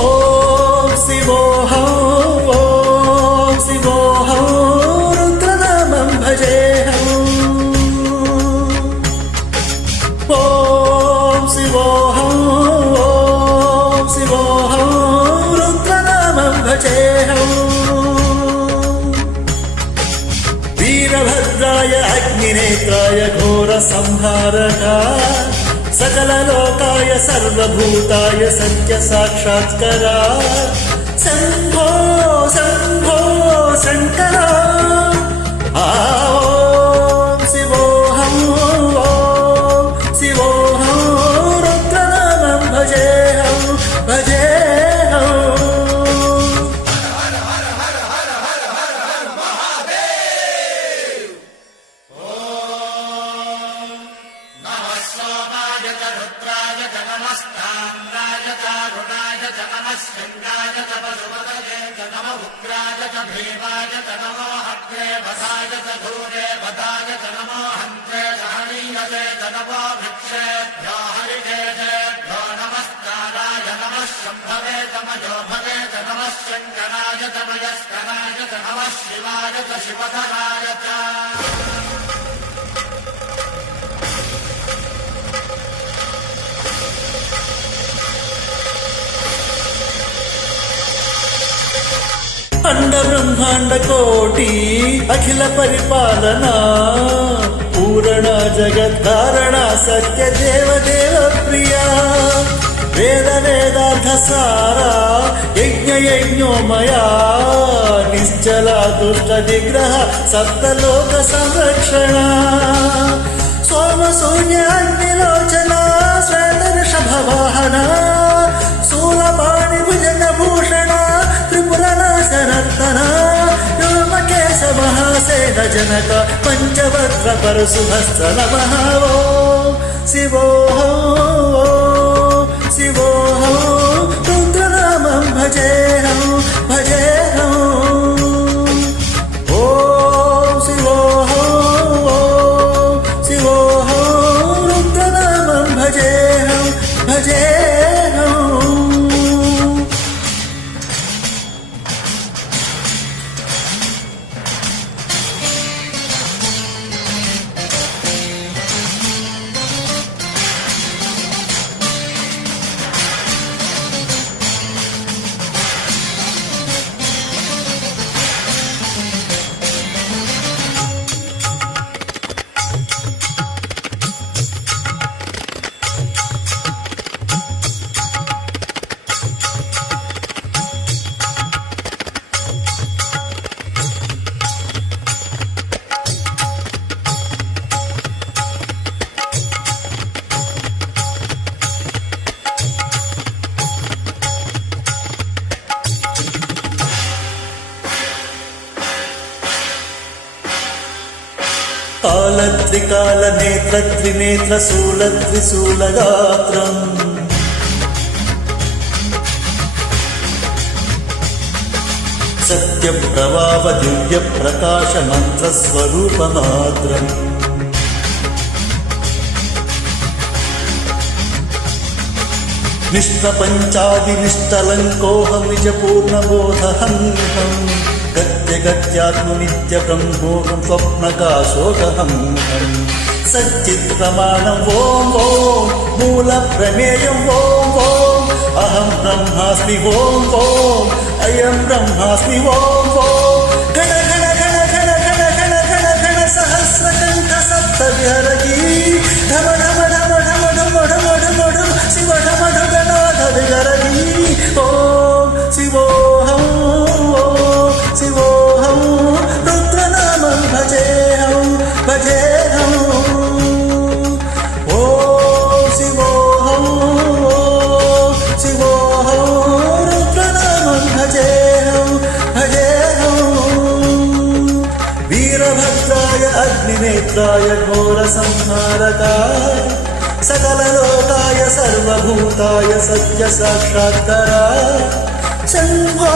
ఓం శివోహం ఓం శివోహం రుద్రనామం భజేహం ఓం శివోహం ఓం శివోహం రుద్రనామం భజేహం వీరభద్రాయ అగ్నినేత్రాయ ఘోర సంహారక सकललोकाय सर्वभूताय सत्य साक्षात्करा शंभो शंभो शंकरा ओम शिवोहं ओम शिवोहं रुद्रनामं भजेहं भजेहं रुद्राय च नमस्ताम्राय च रुणाय च नमः शृङ्गाय च पशुपतये च नमः उग्राय च भीमाय च नमो हग्रे वधाय च धूरे वधाय च नमो हन्त्रे च हनीयते च नमो वृक्षेभ्यो हरिकेशेभ्यो नमस्काराय नमः शम्भवे च मयोभवे च नमः शङ्कराय च मयस्कराय च नमः शिवाय च शिवधराय च अंड ब्रह्मांड कोटि अखिल परिपालना पूर्ण जगत् कारणा सत्य देव देव प्रिया वेद वेदार्थ सारा यज्ञ यज्ञोमया निश्चला दुष्ट निग्रह सप्तलोक संरक्षण सोम सूर्य अग्निलोचना श्वेत ऋषभ वाहना शूलपाणि भुजग भूषण त्रिपुरनाशनर्तना व्योमकेश महासेन जनक पंचवक्त्र परशुभस्त्र नमः ओम शिवोहं शिवोहं रुद्रनामं भजेहं भजेहं ओम शिवोहं शिवोहं रुद्रनामं भजेहं भजेहं कालत्रिकाल नेत्र त्रिनेत्र शूल त्रिशूलगात्रम् सत्य प्रभाव दिव्य प्रकाश मंत्र स्वरूप मात्रम् निष्प्रपंचादि निष्टलंकोऽहं निज पूर्णबोधहं गत्य गत्यात्म नित्य ब्रह्मोहं स्वप्नकाशोकहं सच्चित्प्रमाणं ओम ओम मूल प्रमेयं ओम ओम अहं ब्रह्मास्मि ओम ओम अयं ब्रह्मास्मि ओम ओम गण गण गण गण गण गण गण गण सहस्रकंठ सप्तविहरति धम धम धम धम धम धम धम धम शिव धम धम गणाध विहरति ओम शिवोहं शिवोहं रुद्रनामं भजेहं भजेहं ओम शिवोहं शिवोहं रुद्रनामं भजेहं भजेहं वीरभद्राय अग्निनेत्राय घोरसंहारकाय सकललोकाय सर्वभूताय सत्य साक्षात्काराय शंभो